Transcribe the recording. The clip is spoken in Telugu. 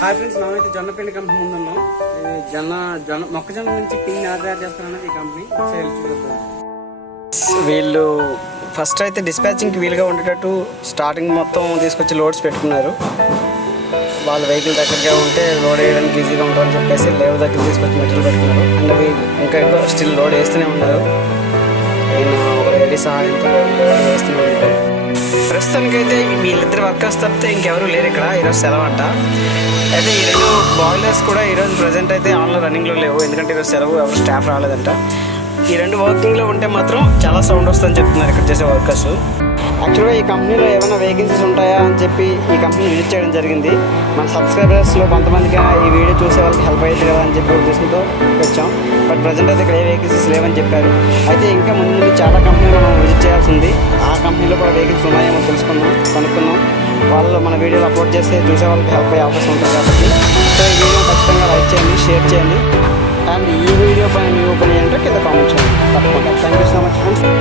హాయ్ ఫ్రెండ్స్, మనమైతే జొన్నపిండి కంపెనీ ముందు ఉన్నాం. మొక్కజొన్న నుంచి పిండి తయారు చేస్తారన్నది ఈ కంపెనీ. వీళ్ళు ఫస్ట్ అయితే డిస్పాచింగ్కి వీలుగా ఉండేటట్టు స్టార్టింగ్ మొత్తం తీసుకొచ్చి లోడ్స్ పెట్టుకున్నారు. వాళ్ళ వెహికల్ దగ్గరగా ఉంటే లోడ్ వేయడానికి ఈజీగా ఉంటుందని చెప్పేసి లేబర్ దగ్గర తీసుకొచ్చి మెటీరియల్ పెట్టుకున్నారు. అండ్ అవి ఇంకా స్టిల్ లోడ్ వేస్తూనే ఉన్నారు. నేను ఒక లేడీ సహాయంతో లోడ్ వేస్తూనే ఉన్నారు. ప్రస్తుతానికైతే వీళ్ళిద్దరు వర్కర్స్ తప్పితే ఇంకెవరూ లేరు ఇక్కడ. ఈరోజు సెలవు అంట. అయితే ఈ రెండు బాయిలర్స్ కూడా ఈరోజు ప్రజెంట్ అయితే ఆన్లో రన్నింగ్లో లేవు, ఎందుకంటే ఈరోజు సెలవు, ఎవరు స్టాఫ్ రాలేదంట. ఈ రెండు వర్కింగ్లో ఉంటే మాత్రం చాలా సౌండ్ వస్తుందని చెప్తున్నారు ఇక్కడ చేసే వర్కర్స్. యాక్చువల్గా ఈ కంపెనీలో ఏమైనా వేకెన్సీస్ ఉంటాయా అని చెప్పి ఈ కంపెనీ విజిట్ చేయడం జరిగింది. మన సబ్స్క్రైబర్స్లో కొంతమందికి ఈ వీడియో చూసే వాళ్ళకి హెల్ప్ అయ్యేది కదా అని చెప్పి ఉద్దేశంతో వచ్చాం. బట్ ప్రజెంట్ అయితే ఇక్కడ ఏ వేకెన్సీస్ లేవని చెప్పారు. అయితే ఇంకా ముందు చాలా కంపెనీలు మనం విజిట్ చేయాల్సి ఉంది. ఆ కంపెనీలో కూడా వేకెన్సీ ఉన్నాయేమో కనుక్కుందాం. వాళ్ళు మన వీడియోలు అప్లోడ్ చేస్తే చూసే వాళ్ళకి హెల్ప్ అయ్యే అవకాశం ఉంటుంది కాబట్టి. సో ఈ వీడియో ఖచ్చితంగా లైక్ చేయండి, షేర్ చేయండి.